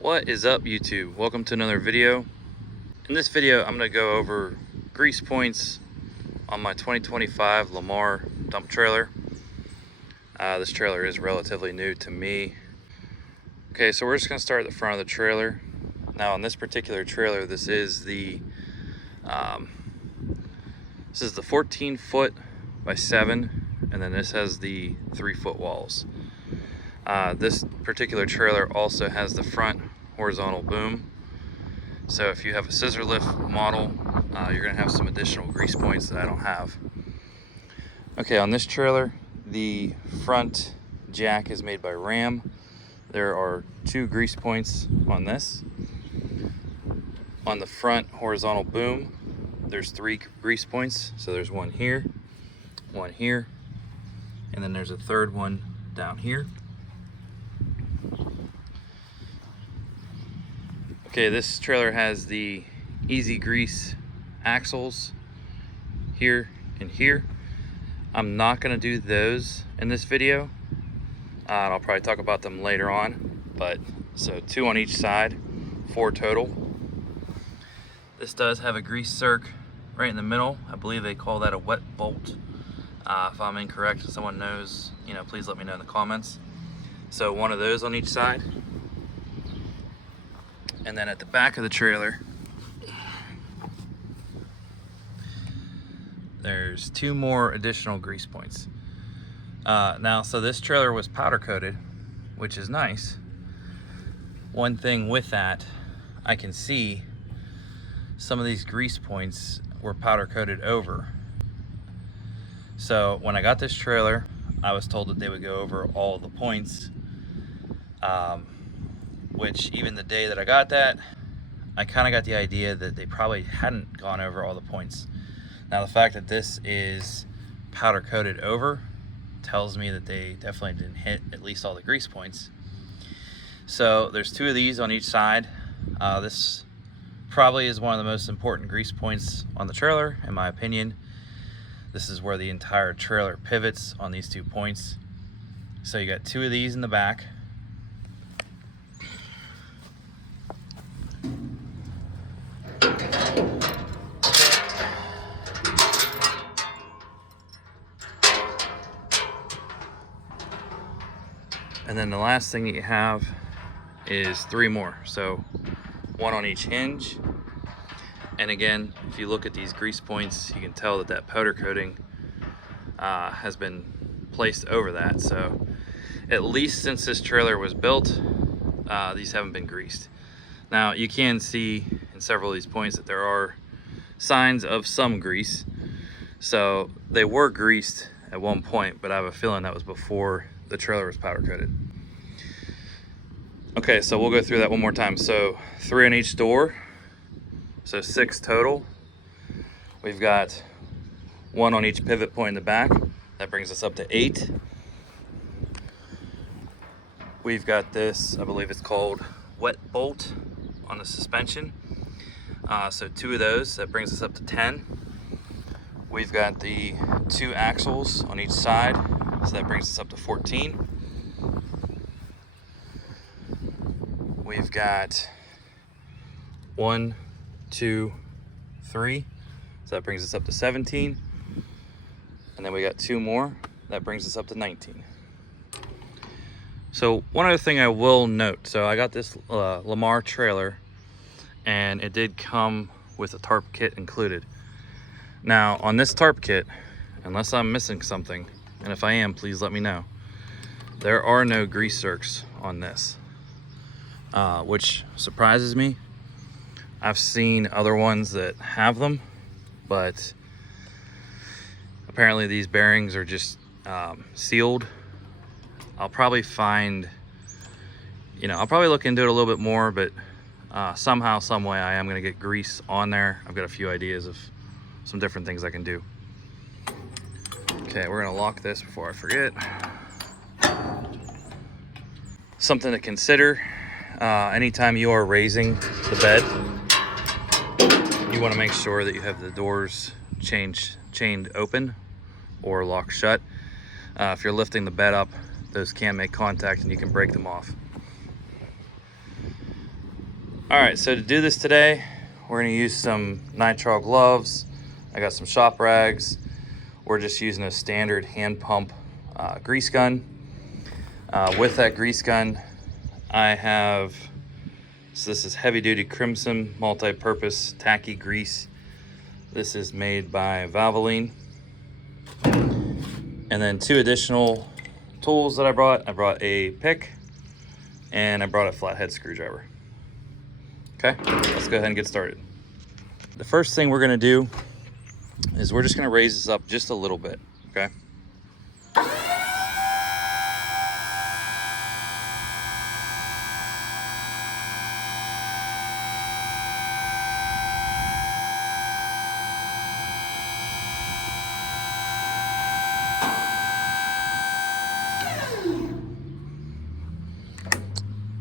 What is up, YouTube? Welcome to another video. In this video I'm going to go over grease points on my 2025 Lamar Dump trailer. This trailer is relatively new to me. Okay, so we're just going to start at the front of the trailer. Now on this particular trailer, this is the 14 foot by 7, and then this has the 3 foot walls. This particular trailer also has the front horizontal boom. So if you have a scissor lift model, you're going to have some additional grease points that I don't have. Okay, on this trailer, the front jack is made by Ram. There are 2 grease points on this. On the front horizontal boom, there's 3 grease points. So there's one here, and then there's a third one down here. Okay, this trailer has the easy grease axles here and here. I'm not going to do those in this video. I'll probably talk about them later on. But so 2 on each side, 4 total. This does have a grease zerk right in the middle. I believe they call that a wet bolt. If I'm incorrect, if someone knows, please let me know in the comments. So one of those on each side. And then at the back of the trailer, there's 2 more additional grease points. So this trailer was powder coated, which is nice. One thing with that, I can see some of these grease points were powder coated over. So when I got this trailer, I was told that they would go over all the points. Which even the day that I got that, I kind of got the idea that they probably hadn't gone over all the points. Now the fact that this is powder coated over tells me that they definitely didn't hit at least all the grease points. So there's 2 of these on each side. This probably is one of the most important grease points on the trailer, in my opinion. This is where the entire trailer pivots, on these 2 points. So you got 2 of these in the back. And then the last thing you have is 3 more. So 1 on each hinge. And again, if you look at these grease points, you can tell that powder coating has been placed over that. So at least since this trailer was built, these haven't been greased. Now you can see in several of these points that there are signs of some grease. So they were greased at one point, but I have a feeling that was before the trailer was powder coated. Okay, so we'll go through that one more time. So 3 on each door, so 6 total. We've got 1 on each pivot point in the back. That brings us up to 8. We've got this, I believe it's called wet bolt on the suspension. So 2 of those, that brings us up to 10. We've got the 2 axles on each side, so that brings us up to 14. We've got 1, 2, 3, so that brings us up to 17. And then we got 2 more, that brings us up to 19. So one other thing I will note, so I got this Lamar trailer, and it did come with a tarp kit included. Now on this tarp kit, unless I'm missing something, and if I am, please let me know, there are no grease zerks on this, which surprises me. I've seen other ones that have them, but apparently these bearings are just sealed. I'll probably find, I'll probably look into it a little bit more, but somehow, some way I am going to get grease on there. I've got a few ideas of some different things I can do. Okay, we're going to lock this before I forget. Something to consider, anytime you are raising the bed, you want to make sure that you have the doors chained open or locked shut. If you're lifting the bed up, those can make contact and you can break them off. Okay, we're going to lock this before I forget. Something to consider, anytime you are raising the bed, you want to make sure that you have the doors chained open or locked shut. If you're lifting the bed up, those can make contact and you can break them off. Something to consider, anytime you are raising the bed, you want to make sure that you have the doors chained open or locked shut. If you're lifting the bed up, those can make contact and you can break them off. All right, so to do this today, we're gonna use some nitrile gloves. I got some shop rags. We're just using a standard hand pump grease gun. With that grease gun, I have, so this is heavy duty Crimson multi-purpose tacky grease. This is made by Valvoline. And then 2 additional tools that I brought. I brought a pick and I brought a flathead screwdriver. Okay, let's go ahead and get started. The first thing we're gonna do is we're just gonna raise this up just a little bit, okay?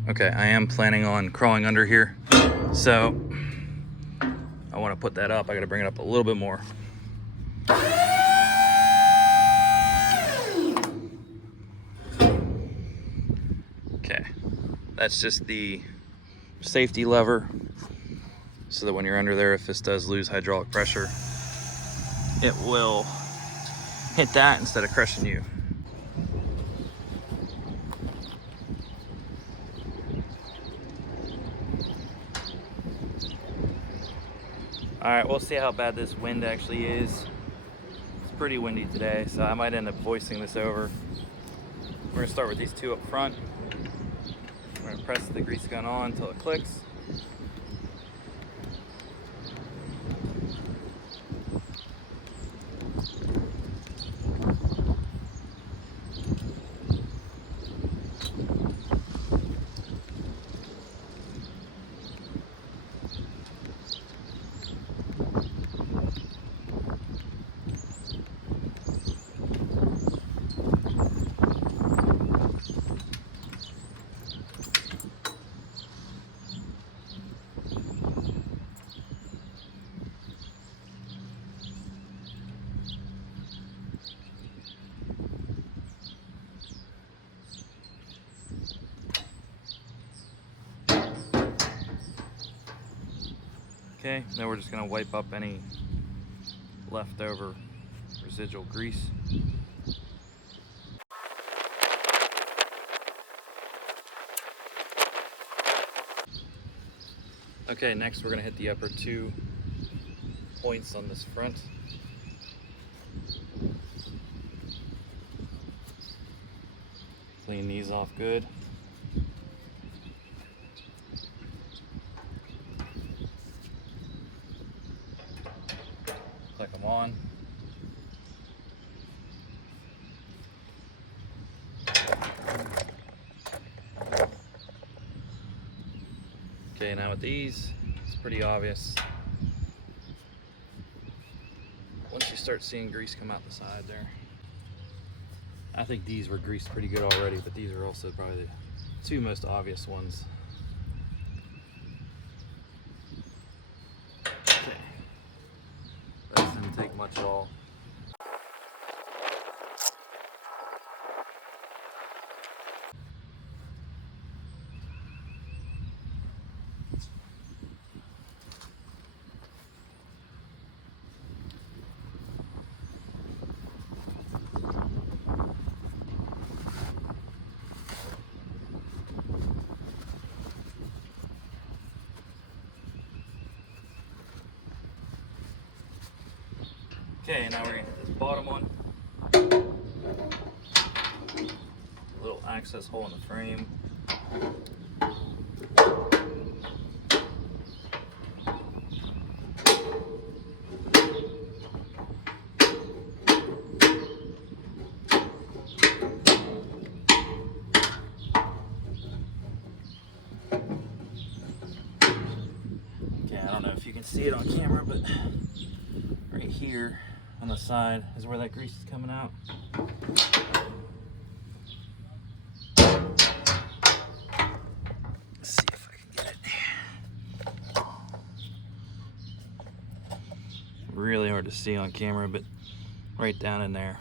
Okay, I am planning on crawling under here, so I want to put that up. I got to bring it up a little bit more. Okay, that's just the safety lever, so that when you're under there, if this does lose hydraulic pressure, it will hit that instead of crushing you. All right, we'll see how bad this wind actually is. It's pretty windy today, so I might end up hoisting this over. We're gonna start with these 2 up front. We're gonna press the grease gun on until it clicks. Okay, now we're just gonna wipe up any leftover residual grease. Okay, next we're gonna hit the upper 2 points on this front. Clean these off good. Click them on. Okay, now with these, it's pretty obvious. Once you start seeing grease come out the side there. I think these were greased pretty good already, but these are also probably the 2 most obvious ones. Okay. That didn't take much at all. Okay, now we're gonna hit this bottom one. A little access hole in the frame. Okay, I don't know if you can see it on camera, but right here on the side is where that grease is coming out. Let's see if I can get it. Really hard to see on camera, but right down in there.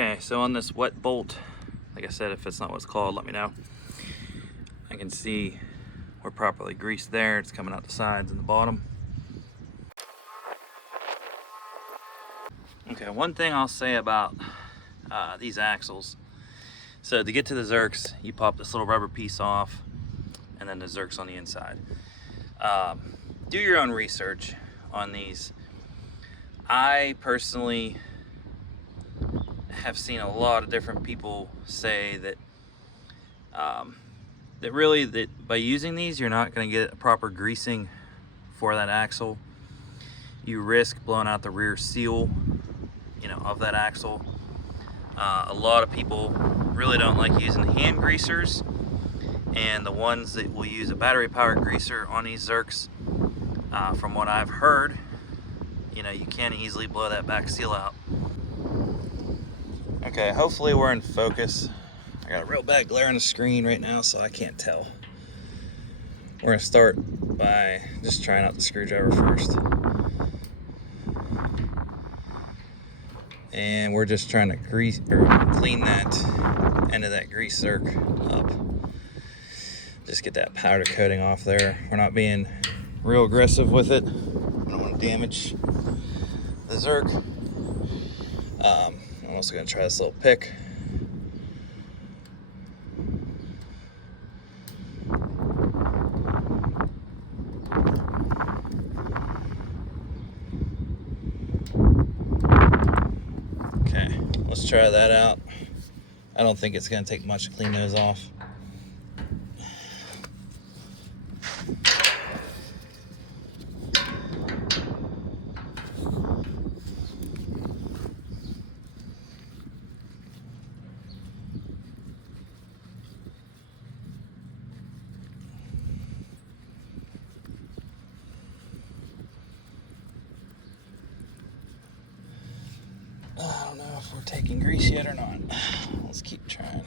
Okay, so on this wet bolt, like I said, if it's not what it's called, let me know. I can see we're properly greased there. It's coming out the sides and the bottom. Okay, one thing I'll say about these axles. So to get to the zerks, you pop this little rubber piece off, and then the zerks on the inside. Do your own research on these. I personally have seen a lot of different people say that that by using these, you're not going to get a proper greasing for that axle. You risk blowing out the rear seal, you know, of that axle. A lot of people really don't like using hand greasers, and the ones that will use a battery powered greaser on these zerks, from what I've heard, you know, you can easily blow that back seal out. Okay, hopefully we're in focus. I got a real bad glare on the screen right now, so I can't tell. We're gonna start by just trying out the screwdriver first. And we're just trying to clean that end of that grease zerk up. Just get that powder coating off there. We're not being real aggressive with it. I don't want to damage the zerk. I'm also going to try this little pick. Okay, let's try that out. I don't think it's going to take much to clean those off. I don't know if we're taking grease yet or not. Let's keep trying.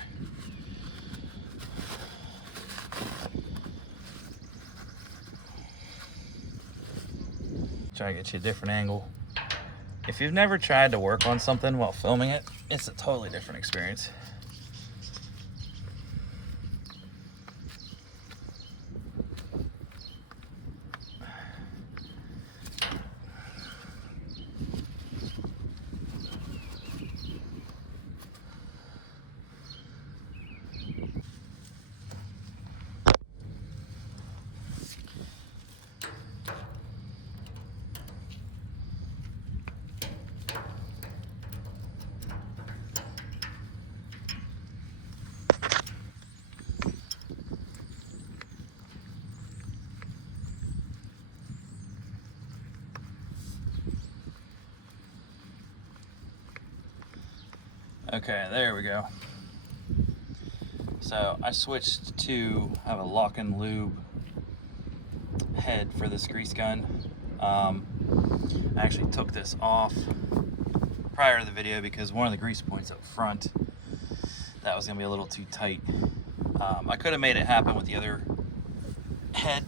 Try to get you a different angle. If you've never tried to work on something while filming it, it's a totally different experience. Okay, there we go. So I switched to have a lock and lube head for this grease gun. I actually took this off prior to the video because one of the grease points up front, that was gonna be a little too tight. I could have made it happen with the other head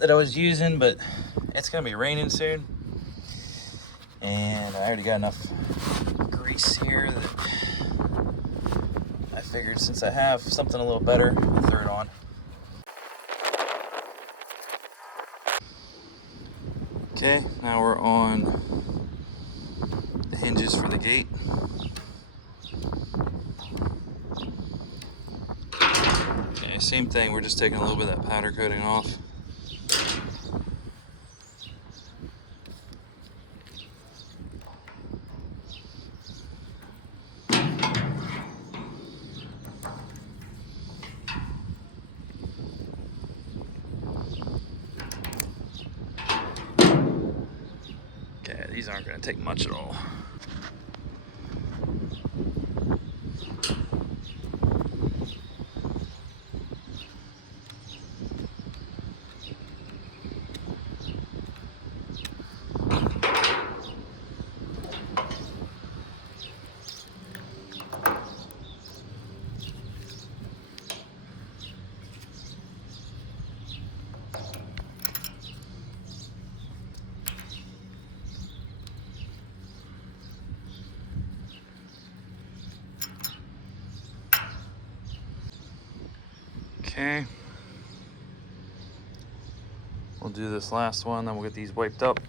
that I was using, but it's gonna be raining soon, and I already got enough grease here that I figured since I have something a little better, I'll throw it on. Okay, now we're on the hinges for the gate. Okay, same thing, we're just taking a little bit of that powder coating off. Okay, these aren't going to take much at all. Okay. We'll do this last one, then we'll get these wiped up.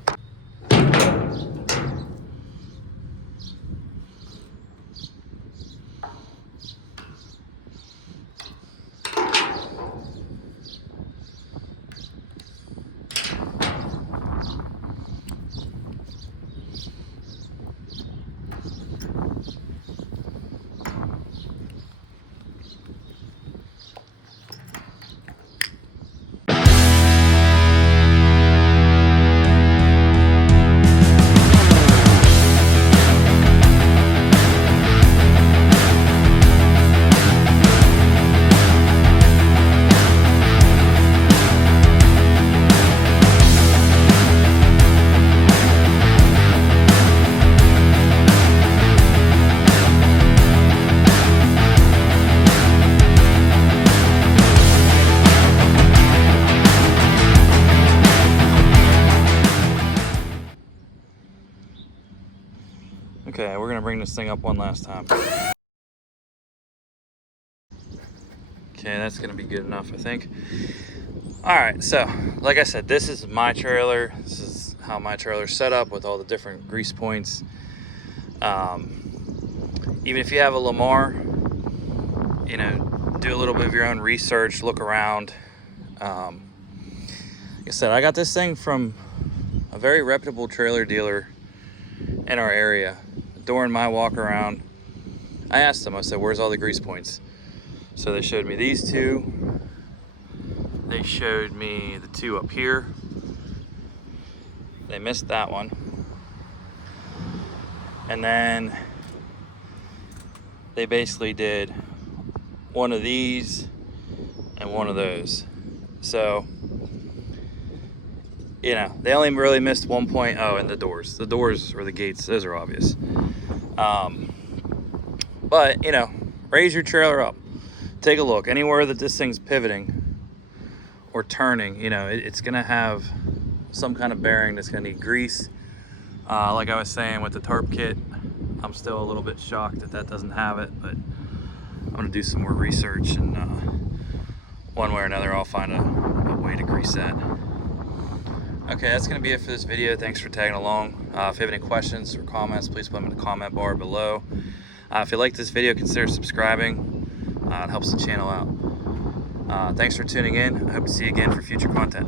Okay, we're gonna bring this thing up one last time. Okay, that's gonna be good enough, I think. All right, so like I said, this is my trailer. This is how my trailer's set up with all the different grease points. Even if you have a Lamar, you know, do a little bit of your own research, look around. Like I said, I got this thing from a very reputable trailer dealer in our area. During my walk around, I asked them, I said, where's all the grease points? So they showed me these two. They showed me the two up here. They missed that one. And then they basically did one of these and one of those. So, you know, they only really missed 1 point. Oh, and the doors. The doors or the gates, those are obvious. But, you know, raise your trailer up. Take a look. Anywhere that this thing's pivoting or turning, you know, it's going to have some kind of bearing that's going to need grease. Like I was saying with the tarp kit, I'm still a little bit shocked that that doesn't have it, but I'm going to do some more research, and one way or another I'll find a way to grease that. Okay, that's going to be it for this video. Thanks for tagging along. If you have any questions or comments, please put them in the comment bar below. If you like this video, consider subscribing. It helps the channel out. Thanks for tuning in. I hope to see you again for future content.